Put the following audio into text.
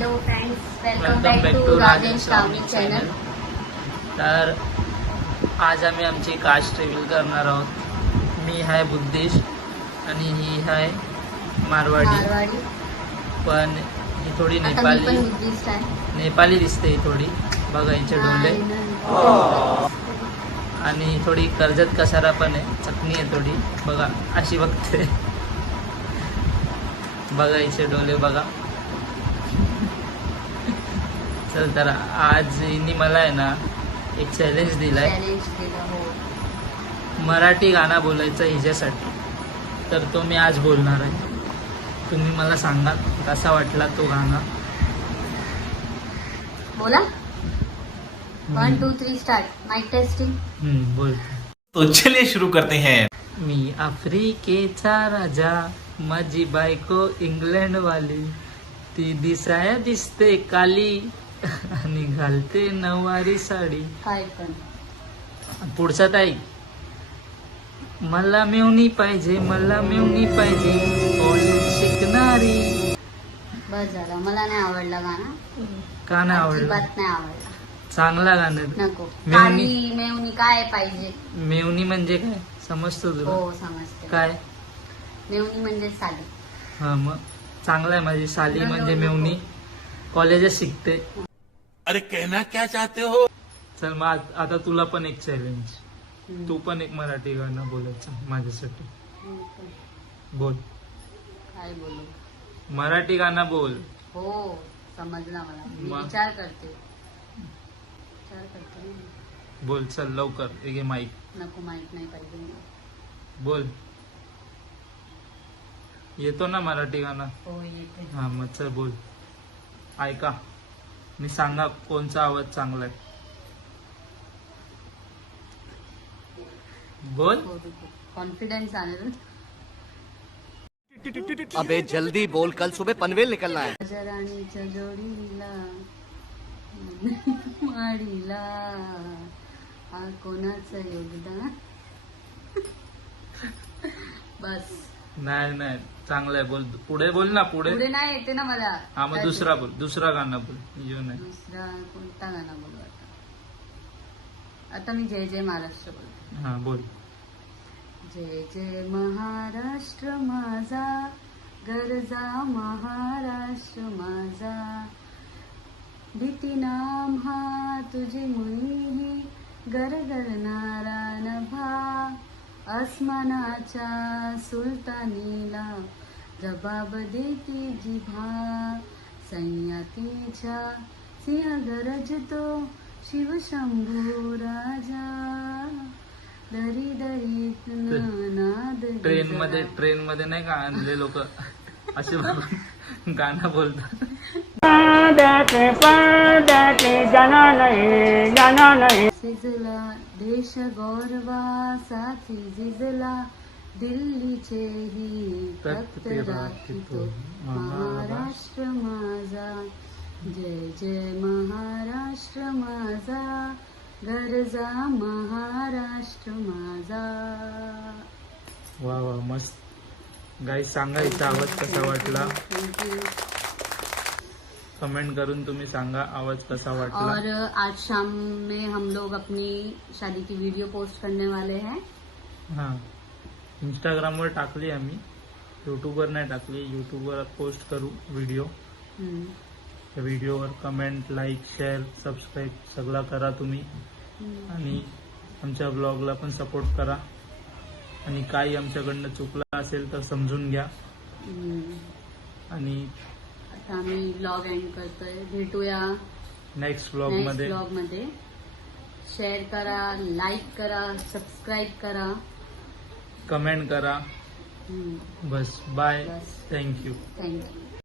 Hello friends, welcome welcome back to Rajesh Lavani channel. तर आज आम्ही आमची कास्ट रिव्हील करणार आहोत. मी आहे बुद्धिश आणि ही आहे मारवाडी. पण ही थोडी आता मी नेपाली पण बुद्धिस्ट आहे. नेपाली दिसते ही थोडी. बघा हिचे डोले. आणि थोडी कर्जत कसारा पण आहे, चटणी आहे थोडी. बघा अशी बघते. बघा हिचे डोले बघा. चल तर आज हिनी मला आहे ना एक चॅलेंज दिलाय. मराठी गाणं बोलायचं हिच्यासाठी. तर तो मी आज बोलणार आहे. तुम्ही मला सांगा कसा वाटला तो गाणं. बोला. 1 2 3 स्टार्ट. Mic testing. बोल. तो चलिए शुरू करते हैं. मी आफ्रिकेचा राजा, माझी बायको इंग्लंड वाली, ती दिसाया दिसते काली आणि घालते नऊवारी साडी. काय पण पुढचा ताई. मला मेवणी पाहिजे, मला मेवणी पाहिजे, कॉलेज शिकणारी. बस झाला. मला नाही आवडला गाणं. का नाही आवडला? अजिबात नाही आवडला. चांगला गाणं. नको. मेवणी. काली मेवणी काय पाहिजे? मेवणी म्हणजे काय समजतो तुला? हो समजते. काय? मेवणी म्हणजे साडी. हा मग चांगला आहे. माझी साली म्हणजे मेवणी कॉलेजात शिकते. अरे कहना क्या चाहते हो. चल मग आता तुला पण एक चॅलेंज. तू पण एक मराठी गाणं बोलायचं माझ्यासाठी. बोल. काय बोलू? मराठी गाणं बोल. हो समजला मला. मी मग? विचार करते. बोल चल लवकर. एक माईक. नको, माहित नाही पाहिजे मला. बोल. येतो ना मराठी गाणं? हो येते. हा मग चल बोल. ऐका मी सांगा कोणचा आवाज चांगला आहे. बोल. कॉन्फिडेंस आलं. अबे जल्दी बोल, कल सुबह पनवेल निकलना है. राणीच्या जोडीला माडीला हा कोणाचं योगदान. बस. नाही नाही चांगलं आहे. बोल पुढे बोल ना. पुढे पुढे नाही येते ना मला. हा मग दुसरा बोल. दुसरा गाणं बोल. यो नाही. दुसरा कोणता गाणं बोलू आता? आता मी जय जय महाराष्ट्र बोलते. हा बोल. जय जय महाराष्ट्र माझा, गरजा महाराष्ट्र माझा, भीती नाम हा तुझी मुनी गरगरणारा नभा, आसमानाच्या सुलतानीला जबाब देती जिभा, सैन्यातीच्या सिंह गरजतो शिवशंभू राजा, दरी दरीत नाद. ट्रेन मध्ये नाही का आणले लोक असे गाणं बोलतात. सिजला देश गौरवासाठी, झिजला दिल्लीचेही तख्त राखितो महाराष्ट्र माझा. जय जय महाराष्ट्र माझा, गरजा महाराष्ट्र माझा. वा वा मस्त. गाईस सांगा हिचा आवाज कसा वाटला. Thank you. कमेंट करून तुम्ही सांगा आवाज कसा वाटला. और आज शाम में हम लोग अपनी शादी की वीडियो पोस्ट करने वाले हैं. हा इंस्टाग्रामवर टाकली आम्ही. यूट्यूबवर नाही टाकली. यूट्यूबवर पोस्ट करू व्हिडिओ. व्हिडिओवर कमेंट, लाईक, शेअर, सबस्क्राईब सगळं करा तुम्ही. आणि आमच्या ब्लॉगला पण सपोर्ट करा. आणि काही आमच्याकडनं चुकलं असेल तर समजून घ्या. आणि आता आम्ही ब्लॉग एंड करतोय. भेटूया नेक्स्ट ब्लॉग मध्ये. शेअर करा, लाईक करा, सबस्क्राईब करा, कमेंट करा. बस बाय. बस. थँक्यू. थँक्यू.